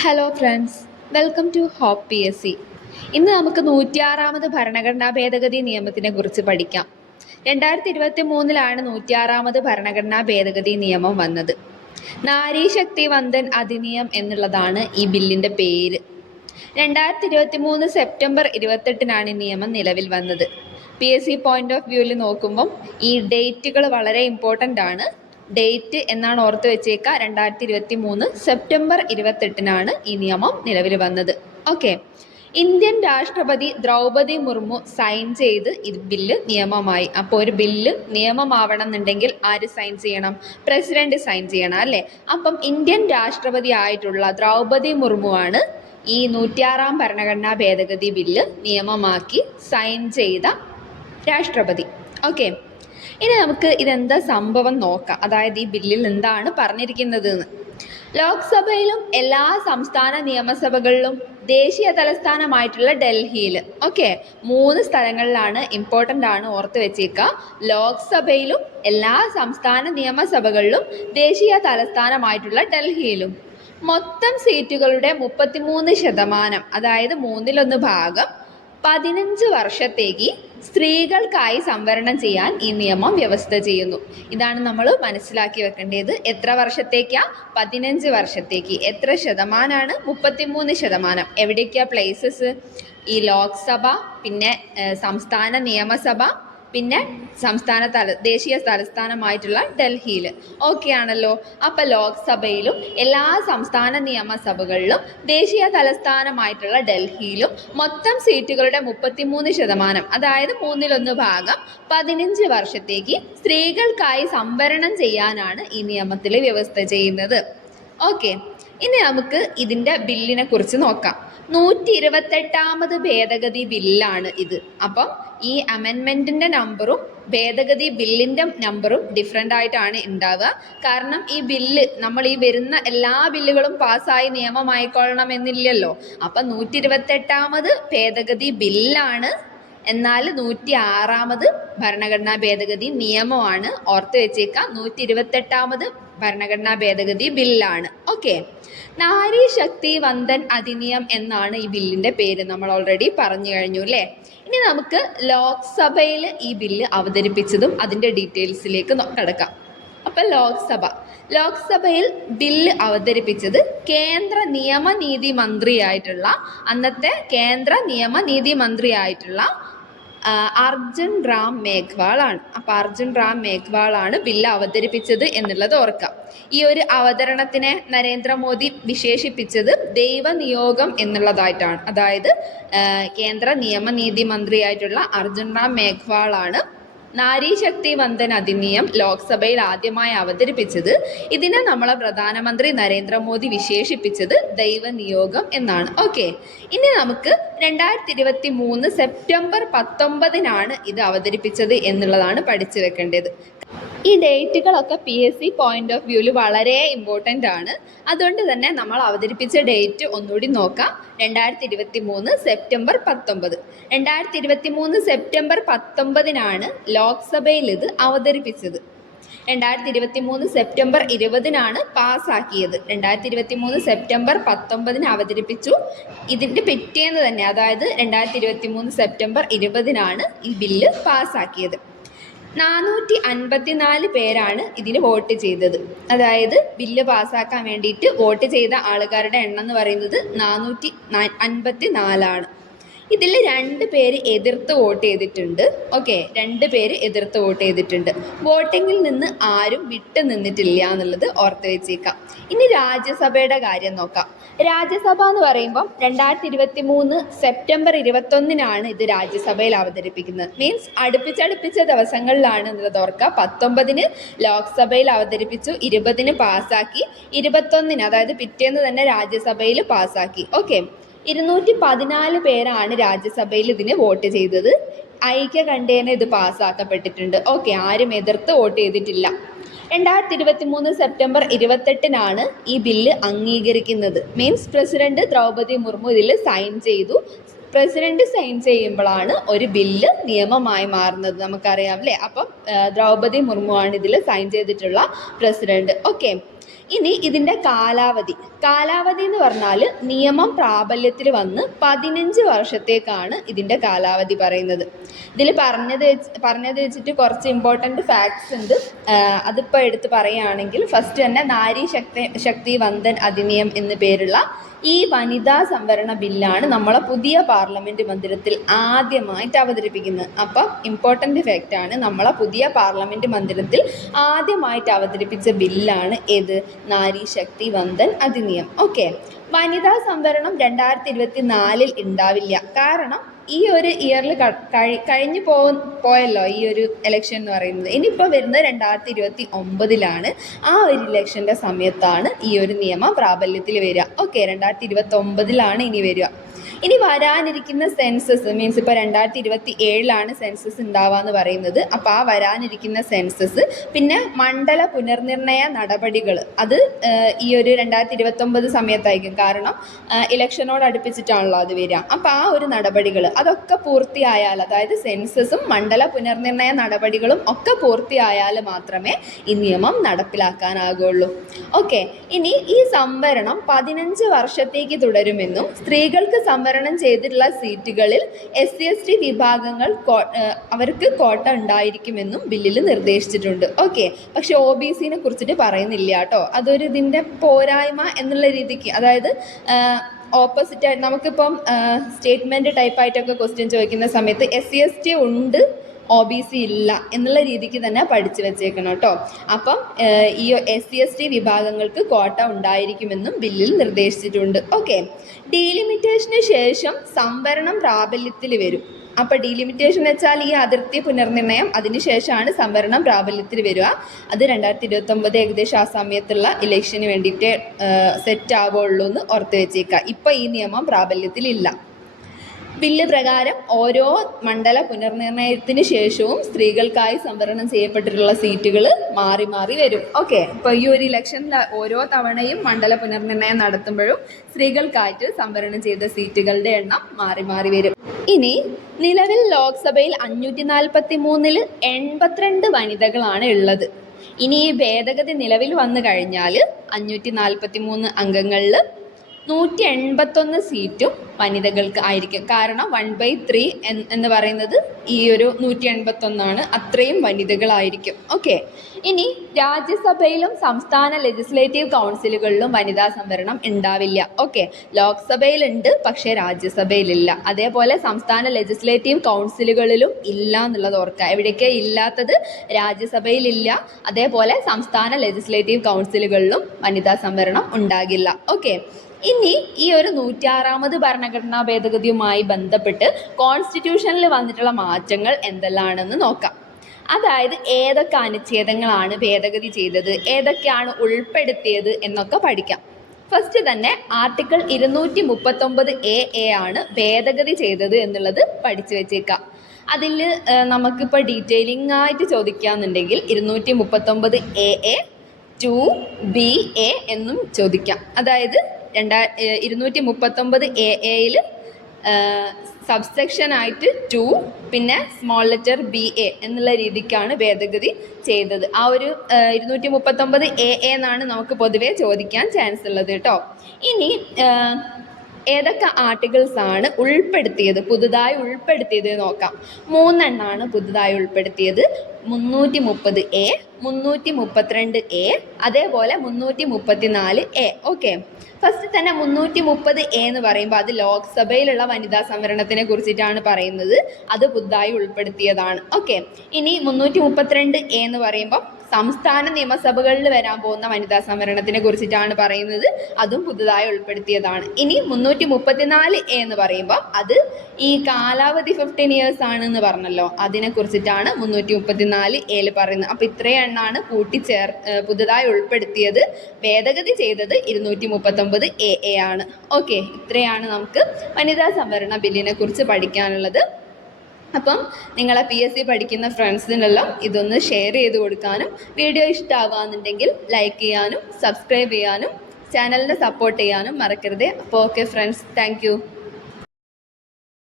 Hello friends welcome to hope PSC S C ഇന്ന് നമുക്ക് നൂറ്റിയാറാമത് ഭരണഘടനാ ഭേദഗതി നിയമത്തിനെ കുറിച്ച് പഠിക്കാം. രണ്ടായിരത്തി ഇരുപത്തി മൂന്നിലാണ് നൂറ്റിയാറാമത് ഭരണഘടനാ ഭേദഗതി നിയമം വന്നത്. നാരി ശക്തി വന്ദൻ അധിനിയം എന്നുള്ളതാണ് ഈ ബില്ലിന്റെ പേര്. രണ്ടായിരത്തി ഇരുപത്തി മൂന്ന് സെപ്റ്റംബർ ഇരുപത്തെട്ടിനാണ് ഈ നിയമം നിലവിൽ വന്നത്. P S C point of വ്യൂവിൽ നോക്കുമ്പം ഈ ഡേറ്റുകൾ വളരെ ഇമ്പോർട്ടന്റ് ആണ്. ഡേറ്റ് എന്നാണ് ഓർത്ത് വെച്ചേക്കുക രണ്ടായിരത്തി ഇരുപത്തി മൂന്ന് സെപ്റ്റംബർ ഇരുപത്തെട്ടിനാണ് ഈ നിയമം നിലവിൽ വന്നത്. ഓക്കെ. ഇന്ത്യൻ രാഷ്ട്രപതി ദ്രൗപദി മുർമു സൈൻ ചെയ്ത് ഇത് ബില്ല് നിയമമായി. അപ്പോൾ ഒരു ബില്ല് നിയമമാവണം എന്നുണ്ടെങ്കിൽ ആര് സൈൻ ചെയ്യണം? പ്രസിഡന്റ് സൈൻ ചെയ്യണം അല്ലേ? അപ്പം ഇന്ത്യൻ രാഷ്ട്രപതി ആയിട്ടുള്ള ദ്രൗപദി മുർമു ആണ് ഈ നൂറ്റിയാറാം ഭരണഘടനാ ഭേദഗതി ബില്ല് നിയമമാക്കി സൈൻ ചെയ്ത രാഷ്ട്രപതി. ഓക്കെ. ഇനി നമുക്ക് ഇതെന്താ സംഭവം നോക്കാം. അതായത് ഈ ബില്ലിൽ എന്താണ് പറഞ്ഞിരിക്കുന്നത് എന്ന് ലോക്സഭയിലും എല്ലാ സംസ്ഥാന നിയമസഭകളിലും ദേശീയ തലസ്ഥാനമായിട്ടുള്ള ഡൽഹിയിൽ ഓക്കെ? മൂന്ന് സ്ഥലങ്ങളിലാണ് ഇമ്പോർട്ടന്റ് ആണ് ഓർത്ത് വെച്ചേക്കുക ലോക്സഭയിലും എല്ലാ സംസ്ഥാന നിയമസഭകളിലും ദേശീയ തലസ്ഥാനമായിട്ടുള്ള ഡൽഹിയിലും. മൊത്തം സീറ്റുകളുടെ മുപ്പത്തിമൂന്ന് ശതമാനം അതായത് മൂന്നിലൊന്ന് ഭാഗം പതിനഞ്ച് വർഷത്തേക്ക് സ്ത്രീകൾക്കായി സംവരണം ചെയ്യാൻ ഈ നിയമം വ്യവസ്ഥ ചെയ്യുന്നു. ഇതാണ് നമ്മൾ മനസ്സിലാക്കി വെക്കേണ്ടത്. എത്ര വർഷത്തേക്കാ? പതിനഞ്ച് വർഷത്തേക്ക്. എത്ര ശതമാനമാണ് മുപ്പത്തിമൂന്ന് ശതമാനം. എവിടേക്കാ പ്ലേസസ് ഈ ലോക്സഭ പിന്നെ സംസ്ഥാന നിയമസഭ പിന്നെ സംസ്ഥാന തല ദേശീയ തലസ്ഥാനമായിട്ടുള്ള ഡൽഹിയിൽ ഓക്കെ ആണല്ലോ. അപ്പോൾ ലോക്സഭയിലും എല്ലാ സംസ്ഥാന നിയമസഭകളിലും ദേശീയ തലസ്ഥാനമായിട്ടുള്ള ഡൽഹിയിലും മൊത്തം സീറ്റുകളുടെ മുപ്പത്തിമൂന്ന് ശതമാനം അതായത് മൂന്നിലൊന്ന് ഭാഗം പതിനഞ്ച് വർഷത്തേക്ക് സ്ത്രീകൾക്കായി സംവരണം ചെയ്യാനാണ് ഈ നിയമത്തിൽ വ്യവസ്ഥ ചെയ്യുന്നത്. ഓക്കെ ഇനി നമുക്ക് ഇതിന്റെ ബില്ലിനെ കുറിച്ച് നോക്കാം. നൂറ്റി ഇരുപത്തെട്ടാമത് ഭേദഗതി ബില്ലാണ് ഇത്. അപ്പം ഈ അമെൻമെന്റിന്റെ നമ്പറും ഭേദഗതി ബില്ലിന്റെ നമ്പറും ഡിഫറെന്റ് ആയിട്ടാണ് ഉണ്ടാവുക കാരണം ഈ ബില്ല് നമ്മൾ ഈ വരുന്ന എല്ലാ ബില്ലുകളും പാസ്സായി നിയമമായിക്കൊള്ളണം എന്നില്ലല്ലോ അപ്പം നൂറ്റി ഇരുപത്തെട്ടാമത് ഭേദഗതി ബില്ലാണ്. എന്നാൽ നൂറ്റി ആറാമത് ഭരണഘടനാ ഭേദഗതി നിയമമാണ്. ഓർത്ത് വെച്ചേക്കാം നൂറ്റി ഇരുപത്തെട്ടാമത് ഭരണഘടനാ ഭേദഗതി ബില്ലാണ്. ഓക്കെ നാരി ശക്തി വന്ദൻ അധിനിയം എന്നാണ് ഈ ബില്ലിന്റെ പേര് നമ്മൾ ഓൾറെഡി പറഞ്ഞു കഴിഞ്ഞു അല്ലേ? ഇനി നമുക്ക് ലോക്സഭയിൽ ഈ ബില്ല് അവതരിപ്പിച്ചതും അതിന്റെ ഡീറ്റെയിൽസിലേക്ക് കിടക്കാം. അപ്പം ലോക്സഭ. ലോക്സഭയിൽ ബില്ല് അവതരിപ്പിച്ചത് കേന്ദ്ര നിയമനീതി മന്ത്രിയായിട്ടുള്ള അന്നത്തെ കേന്ദ്ര നിയമനീതി മന്ത്രിയായിട്ടുള്ള അർജുൻ റാം മേഘ്വാൾ ആണ് അപ്പം അർജുൻ റാം മേഘ്വാൾ ആണ് ബില്ല് അവതരിപ്പിച്ചത് എന്നുള്ളത് ഓർക്കാം. ഈ ഒരു അവതരണത്തിനെ നരേന്ദ്രമോദി വിശേഷിപ്പിച്ചത് ദൈവനിയോഗം എന്നുള്ളതായിട്ടാണ്. അതായത് കേന്ദ്ര നിയമനീതി മന്ത്രിയായിട്ടുള്ള അർജുൻ റാം മേഘ്വാൾ ആണ് നാരി ശക്തി വന്ദൻ അധിനിയം ലോക്സഭയിൽ ആദ്യമായി അവതരിപ്പിച്ചത്. ഇതിനെ നമ്മളെ പ്രധാനമന്ത്രി നരേന്ദ്രമോദി വിശേഷിപ്പിച്ചത് ദൈവനിയോഗം എന്നാണ്. ഓക്കെ. ഇനി നമുക്ക് രണ്ടായിരത്തി ഇരുപത്തി മൂന്ന് സെപ്റ്റംബർ പത്തൊമ്പതിനാണ് ഇത് അവതരിപ്പിച്ചത് എന്നുള്ളതാണ് പഠിച്ചു വെക്കേണ്ടത്. ഈ ഡേറ്റുകളൊക്കെ P S C point of വ്യൂവിൽ വളരെ ഇമ്പോർട്ടന്റ് ആണ്. അതുകൊണ്ട് തന്നെ നമ്മൾ അവതരിപ്പിച്ച ഡേറ്റ് ഒന്നുകൂടി നോക്കാം. രണ്ടായിരത്തി ഇരുപത്തി മൂന്ന് സെപ്റ്റംബർ പത്തൊമ്പത്. രണ്ടായിരത്തി ഇരുപത്തി മൂന്ന് സെപ്റ്റംബർ പത്തൊമ്പതിനാണ് ലോക്സഭയിൽ ഇത് അവതരിപ്പിച്ചത്. രണ്ടായിരത്തി ഇരുപത്തി മൂന്ന് സെപ്റ്റംബർ ഇരുപതിനാണ് പാസ്സാക്കിയത്. രണ്ടായിരത്തി ഇരുപത്തി മൂന്ന് സെപ്റ്റംബർ പത്തൊമ്പതിന് അവതരിപ്പിച്ചു. ഇതിന്റെ പിറ്റേന്ന് തന്നെ അതായത് രണ്ടായിരത്തി ഇരുപത്തി മൂന്ന് സെപ്റ്റംബർ ഇരുപതിനാണ് ഈ ബില്ല് പാസ്സാക്കിയത്. നാനൂറ്റി അൻപത്തിനാല് പേരാണ് ഇതിന് വോട്ട് ചെയ്തത്. അതായത് ബില്ല് പാസ്സാക്കാൻ വേണ്ടിയിട്ട് വോട്ട് ചെയ്ത ആൾക്കാരുടെ എണ്ണം എന്ന് പറയുന്നത് നാനൂറ്റി അൻപത്തി നാലാണ് ഇതിൽ രണ്ട് പേര് എതിർത്ത് വോട്ട് ചെയ്തിട്ടുണ്ട്. ഓക്കെ രണ്ട് പേര് എതിർത്ത് വോട്ട് ചെയ്തിട്ടുണ്ട്. വോട്ടിങ്ങിൽ നിന്ന് ആരും വിട്ടു നിന്നിട്ടില്ല എന്നുള്ളത് ഓർത്ത് വെച്ചേക്കാം. ഇനി രാജ്യസഭയുടെ കാര്യം നോക്കാം. രാജ്യസഭ എന്ന് പറയുമ്പം രണ്ടായിരത്തി ഇരുപത്തി മൂന്ന് സെപ്റ്റംബർ ഇരുപത്തൊന്നിനാണ് ഇത് രാജ്യസഭയിൽ അവതരിപ്പിക്കുന്നത്. മീൻസ് അടുപ്പിച്ചടുപ്പിച്ച ദിവസങ്ങളിലാണ് എന്നുള്ളത് ഓർക്കുക. പത്തൊമ്പതിന് ലോക്സഭയിൽ അവതരിപ്പിച്ചു ഇരുപതിന് പാസ്സാക്കി ഇരുപത്തൊന്നിന് അതായത് പിറ്റേന്ന് തന്നെ രാജ്യസഭയിൽ പാസ്സാക്കി. ഓക്കെ ഇരുന്നൂറ്റി പതിനാല് പേരാണ് രാജ്യസഭയിൽ ഇതിന് വോട്ട് ചെയ്തത്. ഐക്യകണ്ഠേന ഇത് പാസ്സാക്കപ്പെട്ടിട്ടുണ്ട്. ഓക്കെ ആരും എതിർത്ത് വോട്ട് ചെയ്തിട്ടില്ല. രണ്ടായിരത്തി ഇരുപത്തി മൂന്ന് സെപ്റ്റംബർ ഇരുപത്തെട്ടിനാണ് ഈ ബില്ല് അംഗീകരിക്കുന്നത്. മീൻസ് പ്രസിഡന്റ് ദ്രൗപദി മുർമു ഇതിൽ സൈൻ ചെയ്തു. പ്രസിഡന്റ് സൈൻ ചെയ്യുമ്പോഴാണ് ഒരു ബില്ല് നിയമമായി മാറുന്നത്. നമുക്കറിയാം അല്ലേ? അപ്പം ദ്രൗപതി മുർമു ആണ് ഇതിൽ സൈൻ ചെയ്തിട്ടുള്ള പ്രസിഡന്റ്. ഓക്കെ ഇനി ഇതിന്റെ കാലാവധി. കാലാവധി എന്ന് പറഞ്ഞാൽ നിയമം പ്രാബല്യത്തിൽ വന്ന് പതിനഞ്ച് വർഷത്തേക്കാണ് ഇതിന്റെ കാലാവധി പറയുന്നത്. ഇതിൽ പറഞ്ഞത് പറഞ്ഞത് വെച്ചിട്ട് കുറച്ച് ഇമ്പോർട്ടന്റ് ഫാക്ട്സ് ഉണ്ട്. അതിപ്പോൾ എടുത്ത് പറയുകയാണെങ്കിൽ ഫസ്റ്റ് തന്നെ നാരി ശക്തി ശക്തി വന്ദൻ അധിനിയം എന്ന് പേരുള്ള ഈ വനിതാ സംവരണ ബില്ലാണ് നമ്മളെ പുതിയ പാർലമെന്റ് മന്ദിരത്തിൽ ആദ്യമായിട്ട് അവതരിപ്പിക്കുന്നത്. അപ്പം ഇമ്പോർട്ടന്റ് ഫാക്റ്റാണ് നമ്മളെ പുതിയ പാർലമെന്റ് മന്ദിരത്തിൽ ആദ്യമായിട്ട് അവതരിപ്പിച്ച ബില്ലാണ് ഏത് നാരി ശക്തി വന്ദൻ അധിനിയം. ഓക്കെ വനിതാ സംവരണം രണ്ടായിരത്തി ഇരുപത്തി നാലിൽ ഉണ്ടാവില്ല കാരണം ഈ ഒരു ഇയറിൽ കഴിഞ്ഞു പോ പോയല്ലോ ഈ ഒരു ഇലക്ഷൻ എന്ന് പറയുന്നത്. ഇനിയിപ്പോൾ വരുന്നത് രണ്ടായിരത്തി ഇരുപത്തി ഒമ്പതിലാണ് ആ ഒരു ഇലക്ഷന്റെ സമയത്താണ് ഈ ഒരു നിയമം പ്രാബല്യത്തിൽ വരിക. ഓക്കെ രണ്ടായിരത്തി ഇരുപത്തി ഒമ്പതിലാണ് ഇനി വരിക. ഇനി വരാനിരിക്കുന്ന സെൻസസ് മീൻസ് ഇപ്പോൾ രണ്ടായിരത്തി ഇരുപത്തി ഏഴിലാണ് സെൻസസ് ഉണ്ടാവുക എന്ന് പറയുന്നത്. അപ്പോൾ ആ വരാനിരിക്കുന്ന സെൻസസ് പിന്നെ മണ്ഡല പുനർനിർണയ നടപടികൾ അത് ഈ ഒരു രണ്ടായിരത്തി ഇരുപത്തൊമ്പത് സമയത്തായിരിക്കും. കാരണം ഇലക്ഷനോട് അടുപ്പിച്ചിട്ടാണല്ലോ അത് വരിക. അപ്പോൾ ആ ഒരു നടപടികൾ അതൊക്കെ പൂർത്തിയായാൽ അതായത് സെൻസസും മണ്ഡല പുനർനിർണയ നടപടികളും ഒക്കെ പൂർത്തിയായാൽ മാത്രമേ ഈ നിയമം നടപ്പിലാക്കാനാകുള്ളൂ. ഓക്കെ ഇനി ഈ സംവരണം പതിനഞ്ച് വർഷത്തേക്ക് തുടരുമെന്നും സ്ത്രീകൾക്ക് സംവരണം ചെയ്തിട്ടുള്ള സീറ്റുകളിൽ എസ് സി എസ് ടി വിഭാഗങ്ങൾ അവർക്ക് കോട്ട ഉണ്ടായിരിക്കുമെന്നും ബില്ലിൽ നിർദ്ദേശിച്ചിട്ടുണ്ട്. ഓക്കെ പക്ഷെ ഒ ബി സിനെ കുറിച്ചിട്ട് പറയുന്നില്ല കേട്ടോ. അതൊരു ഇതിന്റെ പോരായ്മ എന്നുള്ള രീതിക്ക് അതായത് ഓപ്പോസിറ്റ് നമുക്കിപ്പം സ്റ്റേറ്റ്മെന്റ് ടൈപ്പായിട്ടൊക്കെ ക്വസ്റ്റ്യൻ ചോദിക്കുന്ന സമയത്ത് എസ് സി എസ് ടി ഉണ്ട് ഒ ബി സി ഇല്ല എന്നുള്ള രീതിക്ക് തന്നെ പഠിച്ചു വെച്ചേക്കണം കേട്ടോ. അപ്പം ഈ എസ് സി എസ് ടി വിഭാഗങ്ങൾക്ക് കോട്ട ഉണ്ടായിരിക്കുമെന്നും ബില്ലിൽ നിർദ്ദേശിച്ചിട്ടുണ്ട്. ഓക്കെ. ഡീലിമിറ്റേഷന് ശേഷം സംവരണം പ്രാബല്യത്തിൽ വരും. അപ്പോൾ ഡീലിമിറ്റേഷൻ വെച്ചാൽ ഈ അതിർത്തി പുനർനിർണയം അതിനുശേഷമാണ് സംവരണം പ്രാബല്യത്തിൽ വരിക. അത് രണ്ടായിരത്തി ഇരുപത്തൊമ്പത് ഏകദേശം ആ സമയത്തുള്ള ഇലക്ഷന് വേണ്ടിയിട്ട് സെറ്റ് ആവുള്ളൂ എന്ന് ഓർത്ത് വെച്ചേക്കുക. ഇപ്പോൾ ഈ നിയമം പ്രാബല്യത്തിലില്ല ബില്ല് പ്രകാരം ഓരോ മണ്ഡല പുനർനിർണയത്തിന് ശേഷവും സ്ത്രീകൾക്കായി സംവരണം ചെയ്യപ്പെട്ടിട്ടുള്ള സീറ്റുകൾ മാറി മാറി വരും. ഓക്കെ ഇപ്പോൾ ഈ ഒരു ഇലക്ഷനിൽ ഓരോ തവണയും മണ്ഡല പുനർനിർണയം നടത്തുമ്പോഴും സ്ത്രീകൾക്കായിട്ട് സംവരണം ചെയ്ത സീറ്റുകളുടെ എണ്ണം മാറി മാറി വരും. ഇനി നിലവിൽ ലോക്സഭയിൽ അഞ്ഞൂറ്റി നാൽപ്പത്തി മൂന്നിൽ എൺപത്തിരണ്ട് വനിതകളാണ് ഉള്ളത്. ഇനി ഈ ഭേദഗതി നിലവിൽ വന്നു കഴിഞ്ഞാൽ അഞ്ഞൂറ്റി നാൽപ്പത്തി മൂന്ന് അംഗങ്ങളിൽ നൂറ്റി എൺപത്തൊന്ന് സീറ്റും വനിതകൾക്ക് ആയിരിക്കും. കാരണം വൺ ബൈ ത്രീ എന്ന് പറയുന്നത് ഈ ഒരു നൂറ്റി എൺപത്തൊന്നാണ് അത്രയും വനിതകളായിരിക്കും. ഓക്കെ ഇനി രാജ്യസഭയിലും സംസ്ഥാന ലെജിസ്ലേറ്റീവ് കൗൺസിലുകളിലും വനിതാ സംവരണം ഉണ്ടാവില്ല. ഓക്കെ ലോക്സഭയിലുണ്ട് പക്ഷേ രാജ്യസഭയിലില്ല. അതേപോലെ സംസ്ഥാന ലെജിസ്ലേറ്റീവ് കൗൺസിലുകളിലും ഇല്ല എന്നുള്ളത് ഓർക്കുക. എവിടെയൊക്കെ ഇല്ലാത്തത്? രാജ്യസഭയിലില്ല. അതേപോലെ സംസ്ഥാന ലെജിസ്ലേറ്റീവ് കൗൺസിലുകളിലും വനിതാ സംവരണം ഉണ്ടാകില്ല. ഓക്കെ ഇനി ഈ ഒരു നൂറ്റാറാമത് ഭരണഘടനാ ഭേദഗതിയുമായി ബന്ധപ്പെട്ട് കോൺസ്റ്റിറ്റ്യൂഷനിൽ വന്നിട്ടുള്ള മാറ്റങ്ങൾ എന്തെല്ലാണെന്ന് നോക്കാം. അതായത് ഏതൊക്കെ അനുച്ഛേദങ്ങളാണ് ഭേദഗതി ചെയ്തത് ഏതൊക്കെയാണ് ഉൾപ്പെടുത്തിയത് എന്നൊക്കെ പഠിക്കാം. ഫസ്റ്റ് തന്നെ ആർട്ടിക്കിൾ ഇരുന്നൂറ്റി മുപ്പത്തൊമ്പത് എ എ ആണ് ഭേദഗതി ചെയ്തത് എന്നുള്ളത് പഠിച്ചു വെച്ചേക്കാം. അതിൽ നമുക്കിപ്പോൾ ഡീറ്റെയിലിംഗ് ആയിട്ട് ചോദിക്കാന്നുണ്ടെങ്കിൽ ഇരുന്നൂറ്റി മുപ്പത്തൊമ്പത് A A to B A എന്നും ചോദിക്കാം. അതായത് രണ്ടാ ഇരുന്നൂറ്റി മുപ്പത്തൊമ്പത് എ എയിൽ സബ്സെക്ഷൻ ആയിട്ട് ടു പിന്നെ സ്മോൾ ലെറ്റർ ബി എ എന്നുള്ള രീതിക്കാണ് ഭേദഗതി ചെയ്തത്. ആ ഒരു ഇരുന്നൂറ്റി മുപ്പത്തൊമ്പത് എ എന്നാണ് നമുക്ക് പൊതുവേ ചോദിക്കാൻ ചാൻസ് ഉള്ളത് കേട്ടോ. ഇനി ഏതൊക്കെ ആർട്ടിക്കിൾസ് ആണ് ഉൾപ്പെടുത്തിയത് പുതുതായി ഉൾപ്പെടുത്തിയത് നോക്കാം. മൂന്നെണ്ണമാണ് പുതുതായി ഉൾപ്പെടുത്തിയത്. മുന്നൂറ്റി മുപ്പത് എ മുന്നൂറ്റി മുപ്പത്തിരണ്ട് എ അതേപോലെ മുന്നൂറ്റി മുപ്പത്തി നാല് എ. ഓക്കെ. ഫസ്റ്റ് തന്നെ മുന്നൂറ്റി മുപ്പത് എ എന്ന് പറയുമ്പോൾ അത് ലോക്സഭയിലുള്ള വനിതാ സംവരണത്തിനെ കുറിച്ചിട്ടാണ് പറയുന്നത്. അത് പുതുതായി ഉൾപ്പെടുത്തിയതാണ്. ഓക്കെ. ഇനി മുന്നൂറ്റി മുപ്പത്തിരണ്ട് എ എന്ന് പറയുമ്പോൾ സംസ്ഥാന നിയമസഭകളിൽ വരാൻ പോകുന്ന വനിതാ സംവരണത്തിനെ കുറിച്ചിട്ടാണ് പറയുന്നത്. അതും പുതുതായി ഉൾപ്പെടുത്തിയതാണ്. ഇനി മുന്നൂറ്റി മുപ്പത്തിനാല് എ എന്ന് പറയുമ്പോൾ അത് ഈ കാലാവധി ഫിഫ്റ്റീൻ ഇയേഴ്സ് ആണെന്ന് പറഞ്ഞല്ലോ. അതിനെ കുറിച്ചിട്ടാണ് മുന്നൂറ്റി മുപ്പത്തിനാല് എയിൽ പറയുന്നത്. അപ്പോൾ ഇത്രയും എണ്ണാണ് കൂട്ടിച്ചേർ പുതുതായി ഉൾപ്പെടുത്തിയത്. ഭേദഗതി ചെയ്തത് ഇരുന്നൂറ്റി മുപ്പത്തൊമ്പത് എ എ ആണ്. ഓക്കെ ഇത്രയാണ് നമുക്ക് വനിതാ സംവരണ ബില്ലിനെ കുറിച്ച് പഠിക്കാനുള്ളത്. അപ്പം നിങ്ങളെ പി എസ് സി പഠിക്കുന്ന ഫ്രണ്ട്സിനെല്ലാം ഇതൊന്ന് ഷെയർ ചെയ്ത് കൊടുക്കാനും വീഡിയോ ഇഷ്ടമാകുകയെന്നുണ്ടെങ്കിൽ ലൈക്ക് ചെയ്യാനും സബ്സ്ക്രൈബ് ചെയ്യാനും ചാനലിനെ സപ്പോർട്ട് ചെയ്യാനും മറക്കരുത്. അപ്പോൾ ഓക്കെ ഫ്രണ്ട്സ് താങ്ക്